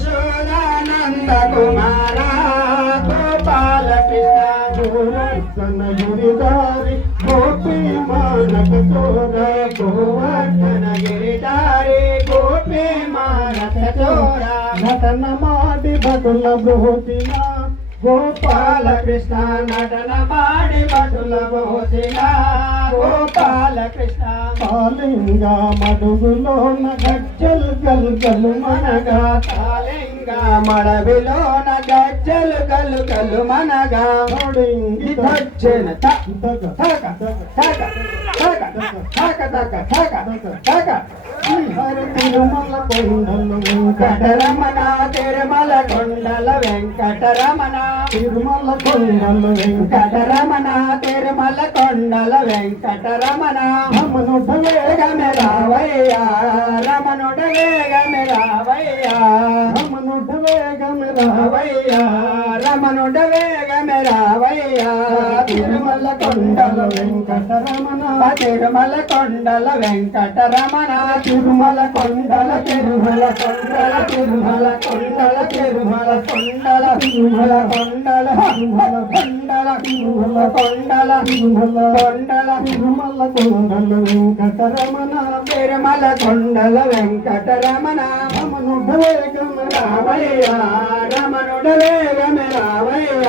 యశోదానంద కుమార గోపాల కృష్ణ గిరిదారి గోపి మానక చోర గోవర్ధన గిరిదారి గోపి మానక చోర నటన మాడి భటుల భూతిన గోపాల కృష్ణ నటన మాడి భటుల భూతిన కాలింగ మడుగులోన గజ్జలు గలు గలు మనగా కాలింగ మడవిలోన గజ్జలు గలు గలు మనగా నొడింగి దజ్జన తక తక తక తక తక తక తక తక హరి తిరుమల కొండలు వెంకటరమణ. తిరుమల కొండల వెంకటరమణ తిరుమల కొండలు వెంకటరమణ. తిరుమల కొండల వెంకటరమణ. రమణుడ వేగమే రావయ్యా. రమణుడ వేగమే రావయ్యా. రమణుడ వేగమే రావయ్యా రమణుడ వేగమే రావయ్యా. తిరుమల కొండల వెంకట రమణ తిరుమల కొండల వెంకటరమణ తిరుమల కొండల తిరుమల కొండల తిరుమల కొండల తిరుమల కొండల తిరుమల కొండల తిరుమల కొండల తిరుమల కొండల తిరుమల కొండల తిరుమల కొండల వెంకటరమణ తిరుమల కొండల వెంకటరమణ రమణుడ వేగం రావయ్య రమణుడ వేగం రావయ్య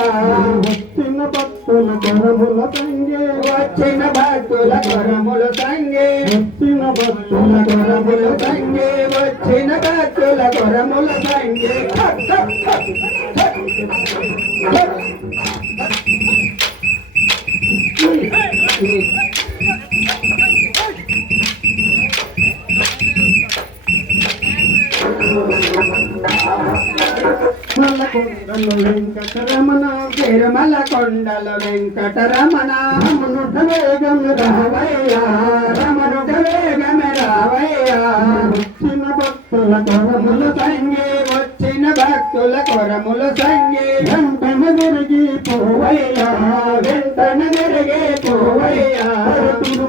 వచ్చిన భక్తుల కరముల సంగే. వచ్చిన భక్తుల కరముల సంగే. వచ్చిన భక్తుల కరముల సంగే. వచ్చిన భక్తుల కరముల సంగే. ఠక్ ఠక్ కొండల వెంకటరమణ తిరుమల కొండల వెంకటరమణ రమణుడ వేగం రావయ్య రమణుడ వేగం రావయ్య వచ్చిన భక్తుల కొరముల సంగే వచ్చిన భక్తుల కొరముల సంగే వెంటన తిరిగి పోవయ్యా వెంటన తిరిగి పోవయ్యా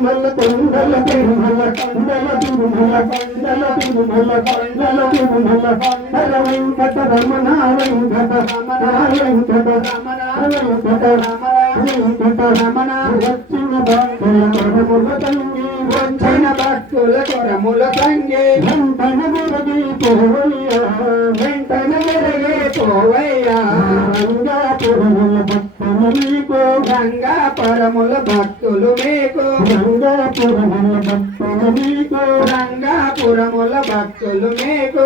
తిరుమల తిరుమల తిరుమల తిరుమల తిరుమల తిరుమల తిరుమల తిరుమల తిరుమల కొండల వెంకట రమణ వెంకట రమణ వెంకట రమణ వెంకట రమణ వెంకట రమణ. వచ్చిన భక్తుల కొరముల సంగే వచ్చిన భక్తుల కొరముల సంగే. వెంటన తిరిగి పోవయ్యా వెంటన తిరిగి పోవయ్యా. రంగాపురముల తిరుమల మీకు రంగాపురముల భక్తులు మీకు. రంగాపురముల భక్తులు మీకు. రంగాపురముల భక్తులు మీకు.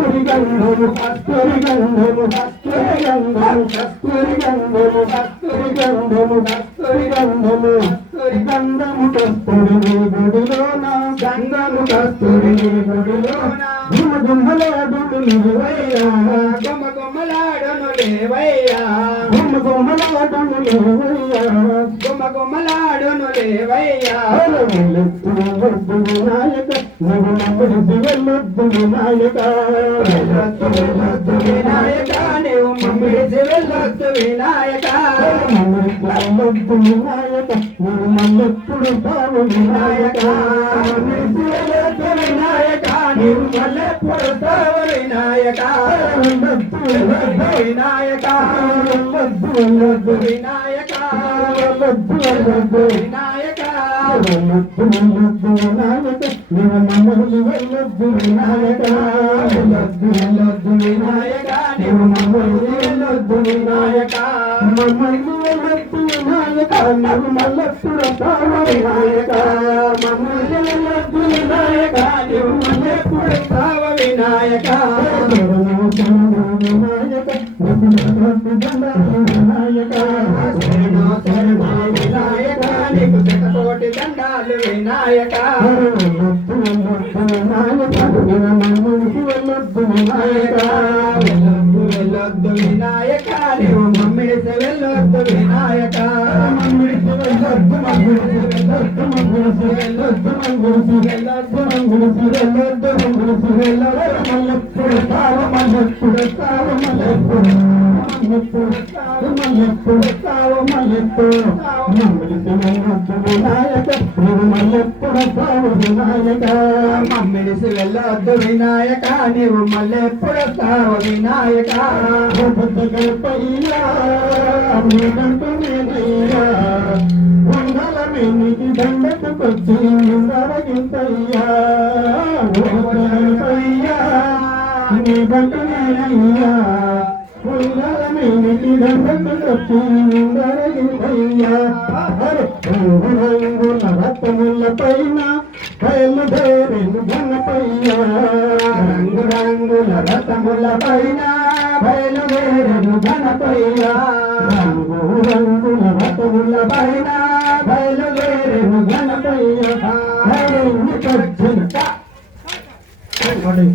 గంధము కస్తూరి గంధము కస్తూరి గంధము కస్తూరి గంధము కస్తూరి గంధము కస్తూరి గంధము కస్తూరి గంధము కస్తూరి లేవయ్యా గుమ్మ గుమ్మలాడును లేవయ్యా. గుమ్మ గుమ్మలాడును లేవయ్యా. గుమ్మ గుమ్మలాడును లేవయ్యా. వెళ్ళొద్దు వెళ్ళొద్దు వినాయక నువ్వు మమ్మల్ని వెళ్ళొద్దు వినాయక. వెళ్ళొద్దు వెళ్ళొద్దు వినాయక నువ్వు మమ్మల్ని వెళ్ళొద్దు వినాయక. వెళ్ళొద్దు వినాయక నువ్వు మల్లెప్పుడు తావు వినాయక. వినాయక వినాయక వినాయక వినాయక వినాయక మమ్మల్ని వెళ్ళొద్దు వినాయక వినాయక మమ్మల్ని వెళ్ళొద్దు వినాయక మమ్మల్ని వినాయక కోటి దండాలు వినాయక వినాయక వెళ్ళొద్దు మంగుడిసి వెళ్ళొద్దు మంగుడిసి వెళ్ళొద్దు మంగుడిసి వెళ్ళొద్దు మంగుడిసి వెళ్ళొద్దు మల్లెప్పుడు సావు మల్లెప్పుడు సావు మల్లెప్పుడు మల్లెప్పుడు సావు మల్లెప్పుడు సావు మల్లెప్పుడు వెళ్ళొద్దు వినాయక నీవు మల్లెప్పుడు సావు వినాయక మమ్మిడిసి వెళ్ళొద్దు వినాయక నీవు మళ్ళెప్పుడు సావు వినాయక గణపయ్యా నీకంటూ నేనయ్యా వందల దండకు దండకుకొచ్చి అరగింతయ్యా నీ బంటు నేనయ్యా వందల మెన్నికి దండకుకొచ్చి అరగింతయ్యా అరే రంగు రంగుల రత్నముల పైన బయలుదేరిన ఘనపయ్యా రంగు రంగుల రథముల పైన బయలుదేరను ఘనపయ్యా రంగు రంగుల రథముల పైన थोड़ी